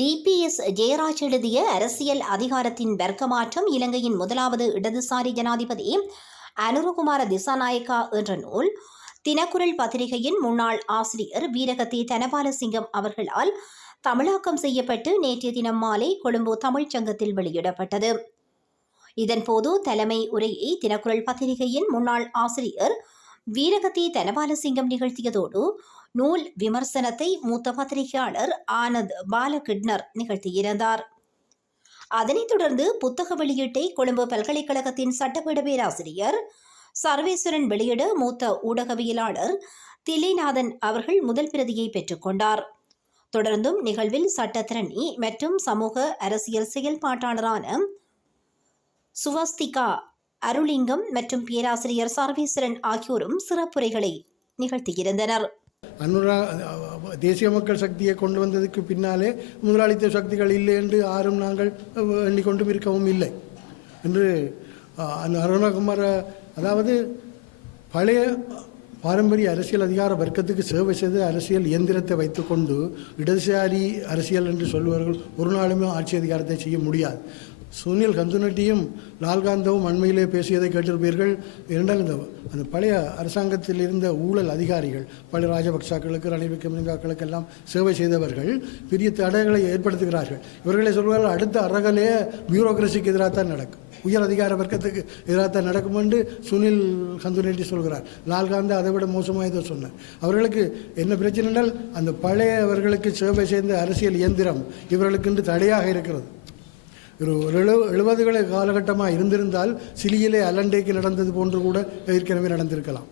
DPS Jayaraj எழுதிய அரசியல் அதிகாரத்தின் வர்க்கமாற்றம் இலங்கையின் முதலாவது இடதுசாரி ஜனாதிபதி அனுரகுமார திசாநாயக்கா என்ற நூல் தினக்குரல் பத்திரிகையின் முன்னாள் ஆசிரியர் வீரகத்தி தனபாலசிங்கம் அவர்களால் தமிழாக்கம் செய்யப்பட்டு நேற்றைய தினம் மாலை கொழும்பு தமிழ்ச் சங்கத்தில் வெளியிடப்பட்டது. இதன்போது தலைமை உரையை தினக்குரல் பத்திரிகையின் முன்னாள் ஆசிரியர் வீரகத்தி தனபாலசிங்கம் நிகழ்த்தியதோடு நூல் விமர்சனத்தை மூத்த பத்திரிகையாளர் ஆனந்த் பாலகிட்னர் நிகழ்த்தியிருந்தார். அதனைத் தொடர்ந்து புத்தக வெளியீட்டை கொழும்பு பல்கலைக்கழகத்தின் சட்டப்பீட பேராசிரியர் சர்வேஸ்வரன் வெளியிட மூத்த ஊடகவியலாளர் தில்லைநாதன் அவர்கள் முதல் பிரதியை பெற்றுக்கொண்டார். தொடர்ந்தும் நிகழ்வில் சட்டத்திரணி மற்றும் சமூக அரசியல் செயல்பாட்டாளரான சுவஸ்திகா அருளிங்கம் மற்றும் பேராசிரியர் சர்வேஸ்வரன் ஆகியோரும் சிறப்புரைகளை நிகழ்த்தியிருந்தனர். தேசிய மக்கள் சக்தியை கொண்டு வந்ததுக்கு பின்னாலே முதலாளித்துவ சக்திகள் இல்லை என்று யாரும் நாங்கள் எண்ணிக்கொண்டும் இருக்கவும் இல்லை என்று அருணகுமார, அதாவது பழைய பாரம்பரிய அரசியல் அதிகார வர்க்கத்துக்கு சேவை செய்த அரசியல் இயந்திரத்தை வைத்துக்கொண்டு இடதுசாரி அரசியல் என்று சொல்பவர்கள் ஒரு நாளுமே ஆட்சி அதிகாரத்தை செய்ய முடியாது. சுனில் கந்துனட்டியும் லால்காந்தவும் அண்மையிலே பேசியதை கேட்டிருப்பீர்கள். இரண்டாம் அந்த பழைய அரசாங்கத்தில் இருந்த ஊழல் அதிகாரிகள், பழைய ராஜபக்சாக்களுக்கு, ரணில் விக்ரமசிங்காக்களுக்கு எல்லாம் சேவை செய்தவர்கள் பெரிய தடைகளை ஏற்படுத்துகிறார்கள். இவர்களை சொல்வார்கள் அடுத்த அறகலே பியூரோக்ரஸிக்கு எதிராக தான் நடக்கும், உயர் அதிகார வர்க்கத்துக்கு எதிராக தான் நடக்கும் என்று சுனில் கந்துனட்டி சொல்கிறார். லால்காந்தா அதை விட மோசமாக சொன்னார். அவர்களுக்கு என்ன பிரச்சனை என்றால் அந்த பழையவர்களுக்கு சேவை செய்த அரசியல் இயந்திரம் இவர்களுக்கு தடையாக இருக்கிறது. ஒரு 70கள காலகட்டமாக இருந்திருந்தால் சிலியிலே அலண்டைக்கு நடந்தது போன்று கூட ஏற்கனவே நடந்திருக்கலாம்.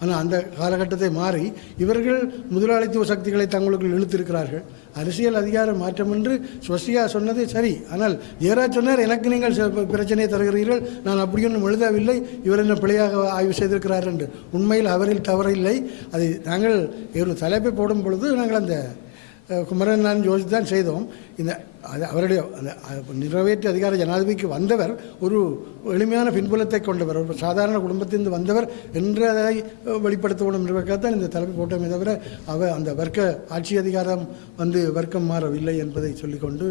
ஆனால் அந்த காலகட்டத்தை மாறி இவர்கள் முதலாளித்துவ சக்திகளை தங்களுக்குள் இழுத்திருக்கிறார்கள். அரசியல் அதிகார மாற்றம் என்று ஸ்வசியா சொன்னது சரி. ஆனால் ஜெயராஜ் சொன்னார், எனக்கு நீங்கள் பிரச்சனையை தருகிறீர்கள், நான் அப்படியொன்றும் எழுதவில்லை, இவர் என்ன பிழையாக ஆய்வு செய்திருக்கிறார் என்று. உண்மையில் அவரில் தவறில்லை. அதை நாங்கள் ஒரு தலைப்பை போடும் பொழுது நாங்கள் அந்த குமரன் நான் யோசித்து தான் செய்தோம். இந்த அவருடைய அந்த நிறைவேற்று அதிகார ஜனாதிபதிக்கு வந்தவர் ஒரு எளிமையான பின்புலத்தை கொண்டவர், ஒரு சாதாரண குடும்பத்திலிருந்து வந்தவர் என்றதை வெளிப்படுத்தப்படும் என்பதற்காகத்தான் இந்த தலைமை போட்டோமே தவிர அந்த வர்க்க ஆட்சி அதிகாரம் வர்க்கம் மாறவில்லை என்பதை சொல்லிக்கொண்டு